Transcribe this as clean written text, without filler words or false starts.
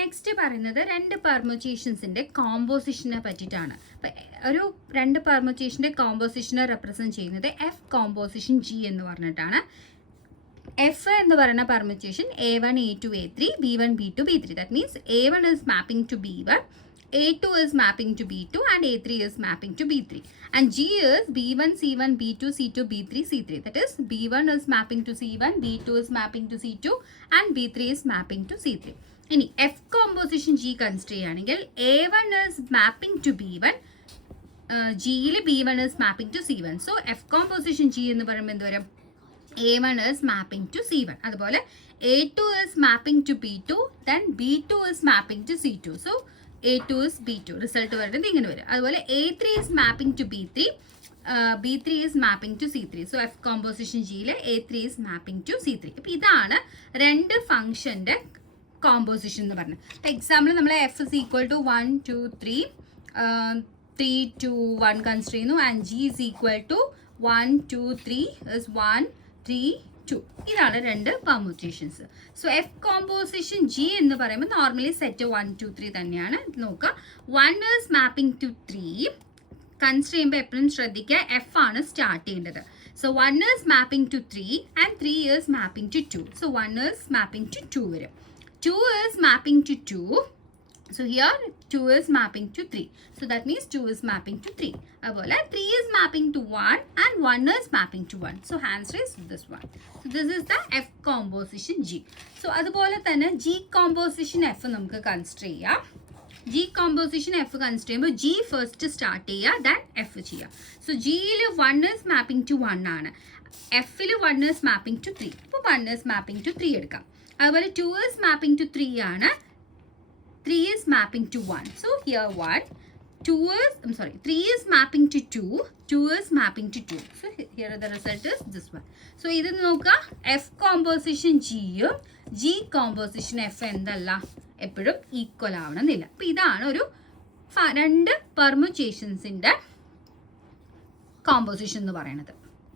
Next പറയുന്നത് രണ്ട് പെർമുറ്റേഷൻസിന്റെ കോമ്പോസിഷനെ പറ്റിയിട്ടാണ്. ഒരു രണ്ട് പെർമുറ്റേഷന്റെ കോമ്പോസിഷനെ റെപ്രസെന്റ് ചെയ്യുന്നത് എഫ് കോമ്പോസിഷൻ ജി എന്ന് പറഞ്ഞിട്ടാണ്. എഫ് എന്ന് പറയുന്ന പെർമുറ്റേഷൻ A1 A2 A3 B1 B2 B3. That means A1 is mapping to B1, A2 is mapping to B2 and A3 is mapping to B3. And G is B1 C1 B2 C2 B3 C3. That is B1 is mapping to C1, B2 is mapping to C2 and B3 is mapping to C3. ഇനി F composition G consider ചെയ്യുകയാണെങ്കിൽ A1 is mapping to B1, Gയിൽ B1 is mapping to C1. So F composition G എന്ന് പറയുമ്പോൾ എന്ത് വരും? A1 is mapping to C1. അതുപോലെ A2 is mapping to B2, then B2 is mapping to C2. So A2 is B2. Result വരുന്നത് ഇങ്ങനെ വരും. അതുപോലെ A3 is mapping to B3, B3 is mapping to C3. So F composition Gയിൽ A3 is mapping to C3. അപ്പോൾ ഇതാണ് രണ്ട് ഫംഗ്ഷൻ്റെ composition എന്ന് പറഞ്ഞത്. Example നമ്മൾ F is equal to 1 2 3 3 2 1 consider ചെയ്യുന്നു. And G is equal to 1 2 3 is 1 3 2. ഇതാണ് രണ്ട് പെർമുറ്റേഷൻസ്. So F composition G എന്ന് പറയുമ്പോൾ നോർമലി സെറ്റ് 1 2 3 തന്നെയാണ്. നോക്കുക, 1 is mapping to 3 കൺസിഡർ ചെയ്യുമ്പോൾ എപ്പോഴും ശ്രദ്ധിക്കുക എഫ് ആണ് സ്റ്റാർട്ട് ചെയ്യേണ്ടത്. So 1 is mapping to 3 and 3 is mapping to 2. So 1 is mapping to 2 വരും. 2 is mapping to 2. So here 2 is mapping to 3. So that means 2 is mapping to 3. അതുപോലെ 3 is mapping to 1 and 1 is mapping to 1. So answer is this one. So this is the F composition G. So അതുപോലെ തന്നെ G composition F നമുക്ക് consider ചെയ്യാം. G composition F consider ചെയ്യുമ്പോൾ G first start ചെയ്യുക, than F ചെയ്യുക. So ജിയിൽ 1 is mapping to 1 ആണ്, എഫിൽ 1 is mapping to 3. അപ്പോൾ 1 is mapping to 3 എടുക്കാം. അതുപോലെ 2 is mapping to 3 ആണ്, 3 is mapping to 1. So here 1, 3 is mapping to 2, 2 is mapping to 2. So here the result is this one. So ഇത് നോക്കുക, F composition G യും G composition F എന്തല്ല എപ്പോഴും equal ആവണമെന്നില്ല. അപ്പം ഇതാണ് ഒരു രണ്ട് പെർമുറ്റേഷൻസിൻ്റെ കോമ്പോസിഷൻ എന്ന് പറയുന്നത്.